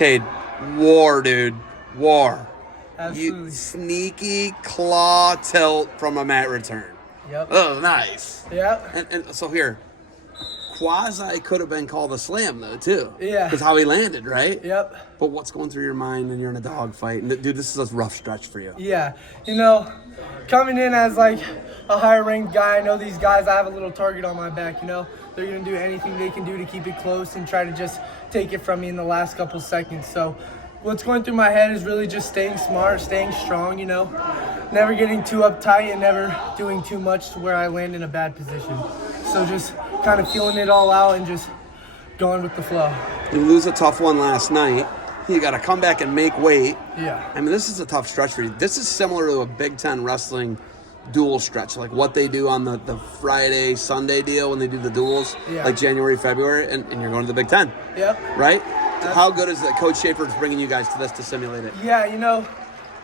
Nikade, war, dude. War. Absolutely. You sneaky claw tilt from a mat return. Yep. Oh, nice. Yep. And so here, quasi could have been called a slam, though, too. Yeah. Because how he landed, right? Yep. But what's going through your mind when you're in a dogfight? And, dude, this is a rough stretch for you. Yeah. Coming in as like a higher ranked guy, I know these guys, I have a little target on my back, They're going to do anything they can do to keep it close and try to just take it from me in the last couple seconds. So what's going through my head is really just staying smart, staying strong, never getting too uptight and never doing too much to where I land in a bad position. So just kind of feeling it all out and just going with the flow. You lose a tough one last night. You got to come back and make weight. Yeah. I mean, this is a tough stretch for you. This is similar to a Big Ten wrestling dual stretch, like what they do on the Friday, Sunday deal when they do the duels, like January, February, and you're going to the Big Ten. Yep. Right? How good is it Coach Schaefer's bringing you guys to this to simulate it? Yeah,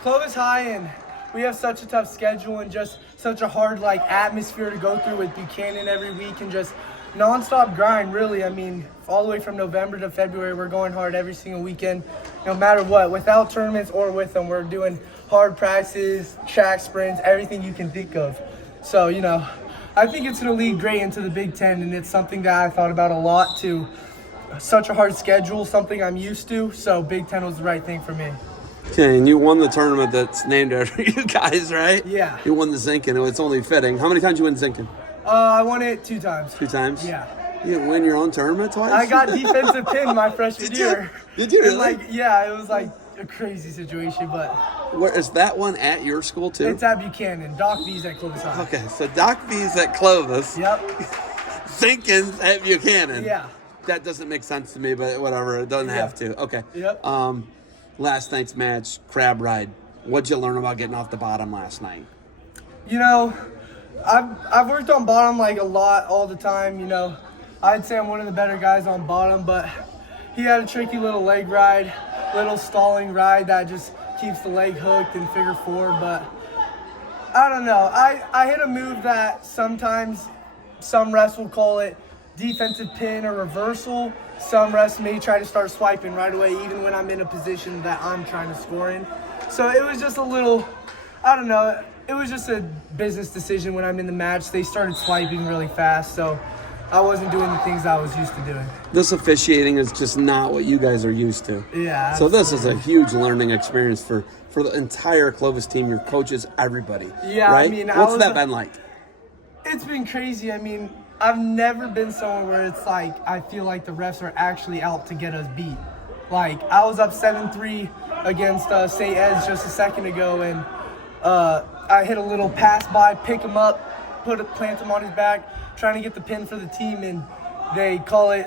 Clovis High, and we have such a tough schedule and just such a hard atmosphere to go through with Buchanan every week and just nonstop grind, really. I mean, all the way from November to February, we're going hard every single weekend, no matter what. Without tournaments or with them, we're doing hard practices, track sprints, everything you can think of. So, I think it's going to lead great into the Big Ten, and it's something that I thought about a lot too. Such a hard schedule, something I'm used to, so Big Ten was the right thing for me. Okay, and you won the tournament that's named after you guys, right? Yeah. You won the Zinkin. It's only fitting. How many times you win Zinkin? I won it 2 times. 2 times? Yeah. You didn't win your own tournament twice? I got defensive pin my freshman year. Did you really? And it was a crazy situation, but... Where is that one at your school, too? It's at Buchanan. Doc V's at Clovis High. Okay, so Doc V's at Clovis. Yep. Zinkin's at Buchanan. Yeah. That doesn't make sense to me, but whatever. It doesn't have to. Okay. Yep. Last night's match, crab ride. What'd you learn about getting off the bottom last night? I've worked on bottom a lot all the time. I'd say I'm one of the better guys on bottom, but he had a tricky little leg ride, little stalling ride that just keeps the leg hooked in figure 4. But I don't know. I hit a move that sometimes some refs will call it defensive pin or reversal. Some refs may try to start swiping right away, even when I'm in a position that I'm trying to score in. So it was just a little, I don't know. It was just a business decision when I'm in the match. They started swiping really fast, so I wasn't doing the things I was used to doing. This officiating is just not what you guys are used to. Yeah. So this is a huge learning experience for the entire Clovis team, your coaches, everybody. Yeah, right? I mean, what's that been like? It's been crazy. I mean, I've never been somewhere where it's I feel like the refs are actually out to get us beat. I was up 7-3 against St. Ed's just a second ago, and I hit a little pass by, pick him up, plant him on his back, trying to get the pin for the team, and they call it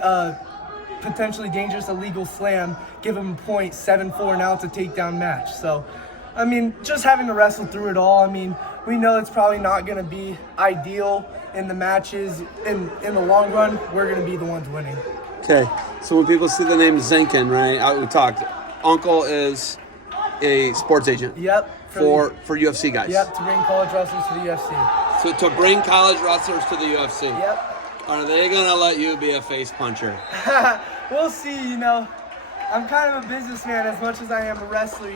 potentially dangerous illegal slam, give him a point, 7-4, now it's a takedown match. So, I mean, just having to wrestle through it all, I mean, we know it's probably not going to be ideal in the matches. In the long run, we're going to be the ones winning. Okay, so when people see the name Zinkin, right, we talked, Uncle is a sports agent. Yep. For UFC guys. Yep, to bring college wrestlers to the UFC. So to bring college wrestlers to the UFC. Yep. Are they going to let you be a face puncher? We'll see, I'm kind of a businessman as much as I am a wrestler,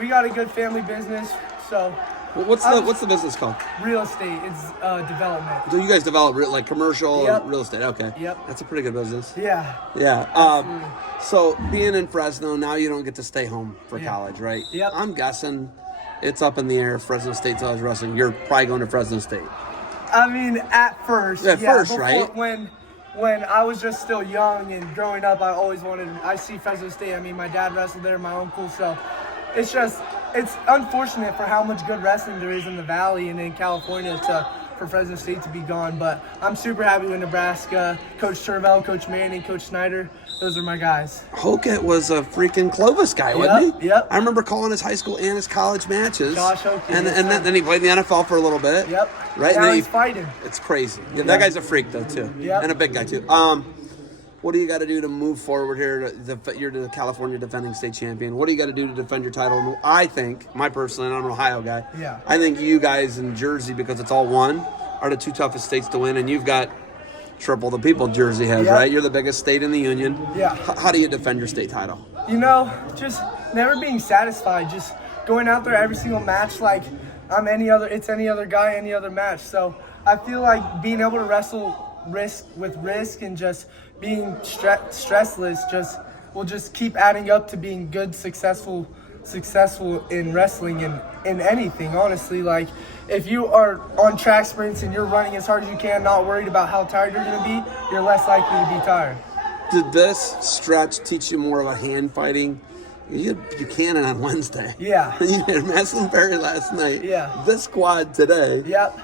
We got a good family business, so... Well, what's the business called? Real estate. It's development. So you guys develop commercial real estate? Okay. Yep. That's a pretty good business. Yeah. Yeah. So being in Fresno, now you don't get to stay home for college, right? Yep. I'm guessing it's up in the air. Fresno State College Wrestling. You're probably going to Fresno State. I mean, at first. At first, right? When I was just still young and growing up, I always wanted. I see Fresno State. I mean, my dad wrestled there, my uncle. So it's unfortunate for how much good wrestling there is in the Valley and in California for Fresno State to be gone. But I'm super happy with Nebraska. Coach Turvell, Coach Manning, Coach Snyder. Those are my guys. Hokett was a freaking Clovis guy, wasn't he? Yep. I remember calling his high school and his college matches. Josh Hokett. And then he played in the NFL for a little bit. Yep. Right? Now he's fighting. It's crazy. Yeah, that guy's a freak, though, too. Yep. And a big guy, too. What do you got to do to move forward here? You're the California defending state champion. What do you got to do to defend your title? And I think, I'm an Ohio guy. Yeah. I think you guys in Jersey, because it's all one, are the 2 toughest states to win. And you've got triple the people Jersey has, right? You're the biggest state in the union. Yeah. How do you defend your state title? You know, just never being satisfied, just going out there every single match like it's any other guy, any other match. So I feel like being able to wrestle with risk and just being stressless will just keep adding up to being good, successful in wrestling and in anything, honestly. Like, if you are on track sprints and you're running as hard as you can, not worried about how tired you're going to be, you're less likely to be tired. Did this stretch teach you more about hand fighting? You had Buchanan on Wednesday. Yeah. You had Maslin Perry last night. Yeah. This squad today. Yep.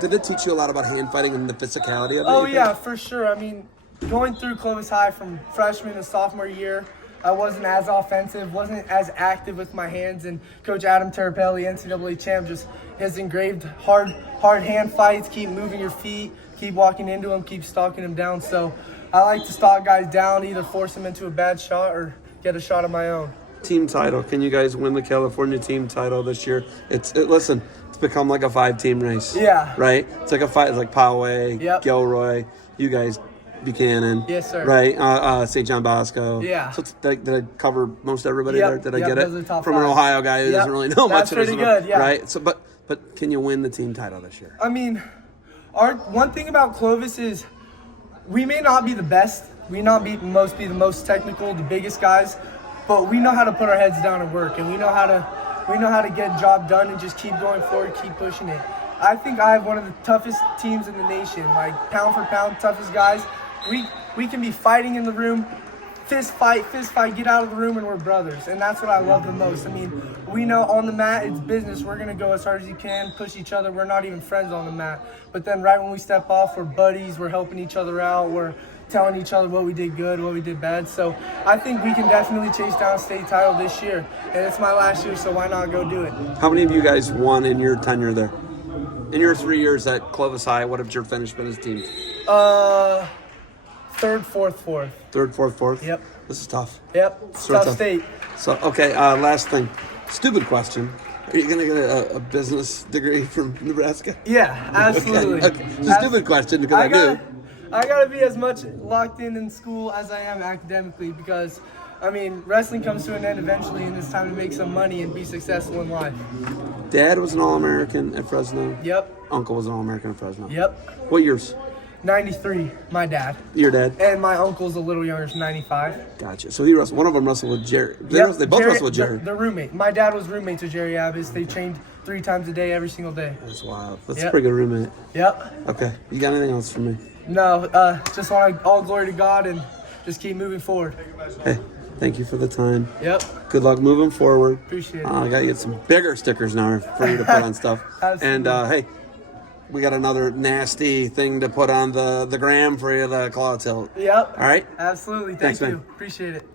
Did it teach you a lot about hand fighting and the physicality of it? Oh, yeah, for sure. I mean, going through Clovis High from freshman to sophomore year, I wasn't as offensive, wasn't as active with my hands, and Coach Adam Terapelli, NCAA champ, just has engraved hard hand fights, keep moving your feet, keep walking into them, keep stalking them down. So I like to stalk guys down, either force them into a bad shot or get a shot of my own. Team title. Can you guys win the California team title this year? Listen, it's become like a 5-team race. Yeah. Right? It's like a fight. It's like Poway, Yep. Gilroy, you guys, Buchanan. Yes, sir. Right? St. John Bosco. Yeah. So did I cover most everybody Yep. there? Did I Yep, get those are it? the top From an 5. Ohio guy who Yep. doesn't really know much. That's pretty good, yeah. Right? So, but can you win the team title this year? I mean, one thing about Clovis is we may not be the best, we not be the most technical, the biggest guys, but we know how to put our heads down and work, and we know how to get a job done and just keep going forward, keep pushing it. I think I have one of the toughest teams in the nation, like pound for pound, toughest guys. We can be fighting in the room, fist fight, get out of the room, and we're brothers, and that's what I love the most. I mean, we know on the mat it's business. We're gonna go as hard as you can, push each other. We're not even friends on the mat, but then right when we step off, we're buddies. We're helping each other out. We're telling each other what we did good, what we did bad. So I think we can definitely chase down a state title this year, and it's my last year, so why not go do it? How many of you guys won in your tenure there? In your 3 years at Clovis High, what have your finish been as teams? Third, fourth. Third, fourth? Yep. This is tough. Yep. It's tough state. So, okay, last thing. Stupid question. Are you going to get a business degree from Nebraska? Yeah, absolutely. Okay. It's a stupid question because I do. I gotta be as much locked in school as I am academically, because I mean, wrestling comes to an end eventually, and it's time to make some money and be successful in life. Dad was an All-American at Fresno. Yep. Uncle was an All-American at Fresno. Yep. What years? 93, my dad. Your dad? And my uncle's a little younger, 95. Gotcha. So he wrestled. One of them wrestled with Jerry. They both wrestled with Jerry. They're roommate. My dad was roommates with Jerry Abbas. They trained 3 times a day, every single day. That's wild. That's a pretty good roommate. Yep. Okay. You got anything else for me? No. Just want all glory to God and just keep moving forward. Hey, thank you for the time. Yep. Good luck moving forward. Appreciate it. I got to get some bigger stickers now for you to put on stuff. Absolutely. And hey, we got another nasty thing to put on the gram for you, the claw tilt. Yep. All right? Absolutely. Thanks, Thank you. man. Appreciate it.